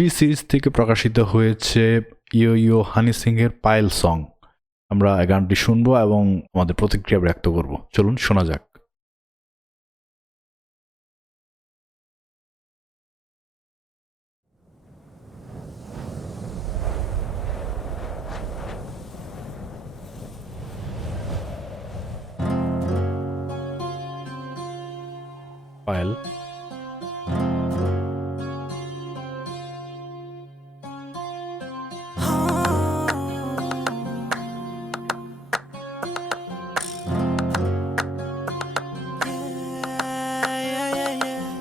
টি series থেকে প্রকাশিত হয়েছে ইয়ো ইয়ো হানি সিং এর পায়েল সং। আমরা গানটি শুনবো এবং আমাদের প্রতিক্রিয়া ব্যক্ত করব। চলুন শোনা যাক। पायल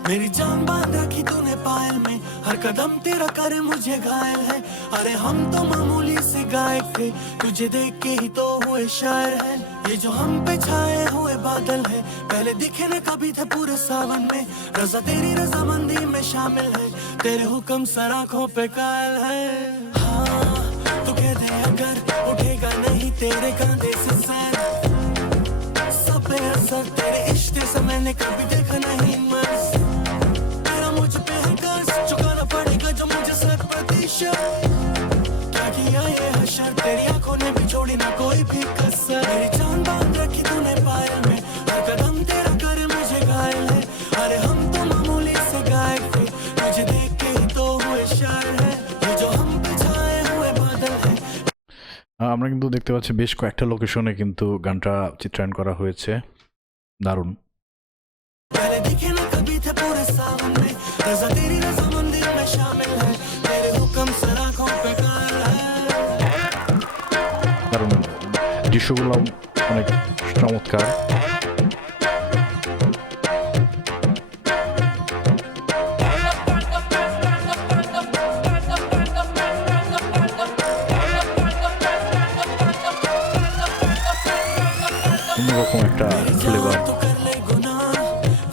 मेरी जान बांध रखी तूने पायल में, हर कदम तेरा करे मुझे घायल है। अरे हम तो मामूली से गायक थे, तुझे देख के ही तो हुए शायर है। ये जो हम पे छाए हुए बादल है, पहले दिखे न कभी थे पूरे सावन में। रजा तेरी रजामंदी में शामिल है, तेरे हुक्म सराखों पे कायल है। हाँ तू कह दे अगर उठेगा नहीं तेरे कंधे से सर, सब पे असर तेरे इश्क से मैंने कभी देखा नहीं मर्ज। तेरा मुझ पे है कर्ज, चुकाना पड़ेगा जो मुझे 100%। क्या किया ये हशर, तेरी आंखों ने भी छोड़ी ना कोई भी कसर। मेरी जान बांध रखी तूने पायल में, हर कदम तेरा करे मुझे घायल है। अरे हम तो मामूली से गायक थे, तुझे देख के ही तो हुए शायर है। ये जो हम पे छाए हुए बादल है। আমরা কিন্তু দেখতে পাচ্ছি বেশ কয়েকটা লোকেশনে কিন্তু গানটা চিত্রায়ন করা হয়েছে। দারুণ। पहले दिखे ना कभी थे पूरे सावन में, रजा तेरी रजामंदी में शामिल है, तेरे हुक्म सराखों पे कायल है। দারুণ দৃশ্যগুলো অনেক চমৎকার। অন্যরকম একটা ফ্লেভার। तो कर ले गुनाह,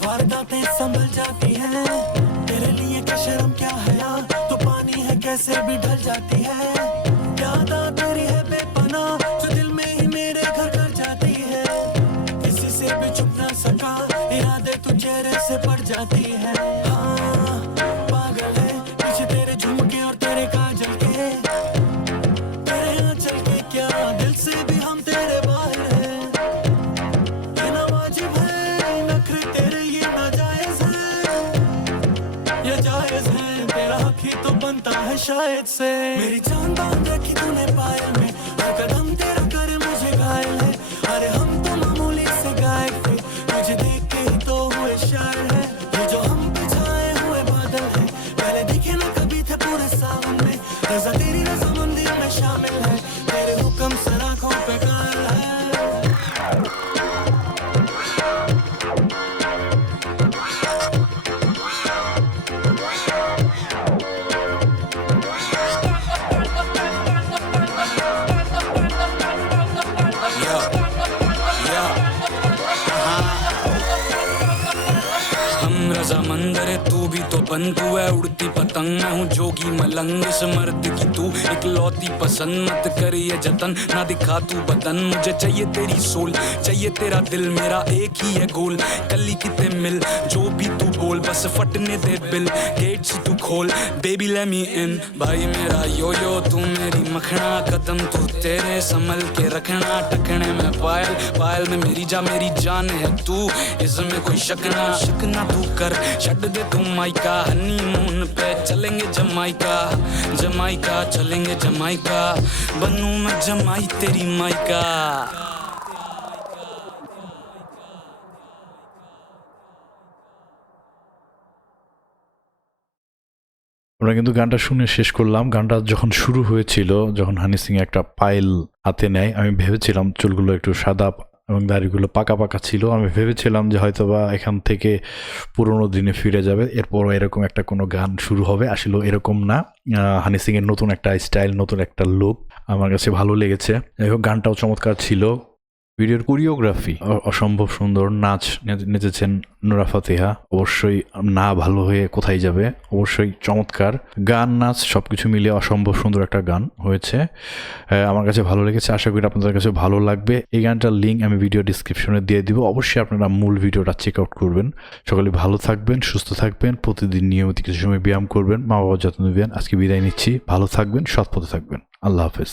वारदातें संभल जाती हैं। तेरे लिए क्या शर्म क्या हया, तो पानी है कैसे भी ढल जाती है। याद आ तेरी है बेपनाह, जो दिल में ही मेरे घर कर जाती है। किसी से भी छुप ना सका, इरादे तू चेहरे से पड़ जाती है। हाँ पागल है पीछे तेरे झुमके और तेरे काजल के, तेरे आंचल के क्या दिल से भी हम तेरे बाहर हैं। ये ना वाजिब है नखरे तेरे, ये नाजायज है, ये जायज है, तेरा हक ही तो बनता है शायद से। मेरी जान बांध रखी तूने पायल में, हर कदम तेरा करे मुझे घायल है। अरे हम तो मामूली से गायक थे, तुझे देख के ही तो हुए शायर है। ये जो हम पे छाए हुए बादल है, पहले दिखे ना कभी थे पूरे सावन में। रजा तेरी रजामंदी में शामिल है, तेरे हुक्म सराखों पे कायल है। हम रजामंदर है तू भी तो बन, तू है उड़ती पतंग मैं हूँ जोगी मलंग। इस मर्द की तू इकलौती पसंद, मत कर ये जतन ना दिखा तू बदन। मुझे चाहिए तेरी सोल, चाहिए तेरा दिल, मेरा एक ही है गोल। कली किते मिल जो भी तू बोल, बस फटने दे बिल, गेट्स तू खोल बेबी लेट मी इन। भाई मेरा यो यो तू मेरी मखना, कदम तू तेरे संभल के रखना। टखने में पायल, पायल में मेरी जान है तू, इसमें कोई शक ना तू कर। छड़ दे तू माइका, हनीमून पे चलेंगे जमाइका, जमाइका चलेंगे जमाइका। बनूं मैं जमाई तेरी माइका। আমরা কিন্তু গানটা শুনে শেষ করলাম। গানটা যখন শুরু হয়েছিল, যখন হানি সিং একটা পায়েল হাতে নেয়, আমি ভেবেছিলাম চুলগুলো একটু সাদা এবং দাড়িগুলো পাকা পাকা ছিল। আমি ভেবেছিলাম যে হয়তোবা এখান থেকে পুরোনো দিনে ফিরে যাবে, এরপরও এরকম একটা কোনো গান শুরু হবে। আসলে এরকম না। হানি সিং এর নতুন একটা স্টাইল, নতুন একটা লুক আমার কাছে ভালো লেগেছে। যাই হোক গানটাও চমৎকার ছিল। ভিডিওর কোরিওগ্রাফি অসম্ভব সুন্দর, নাচ নেচেছেন নুরা ফাতিহা, অবশ্যই না ভালো হয়ে কোথায় যাবে, অবশ্যই চমৎকার গান নাচ সবকিছু মিলিয়ে অসম্ভব সুন্দর একটা গান হয়েছে। আমার কাছে ভালো লেগেছে, আশা করি আপনাদের কাছে ভালো লাগবে। এই গানটার লিঙ্ক আমি ভিডিও ডিসক্রিপশনে দিয়ে দিব, অবশ্যই আপনারা মূল ভিডিওটা চেক আউট করবেন। সকলে ভালো থাকবেন, সুস্থ থাকবেন, প্রতিদিন নিয়মিত কিছু সময় ব্যায়াম করবেন, মা বাবার যত্ন নেবেন। আজকে বিদায় নিচ্ছি, ভালো থাকবেন, সৎ পথে থাকবেন। আল্লাহ হাফেজ।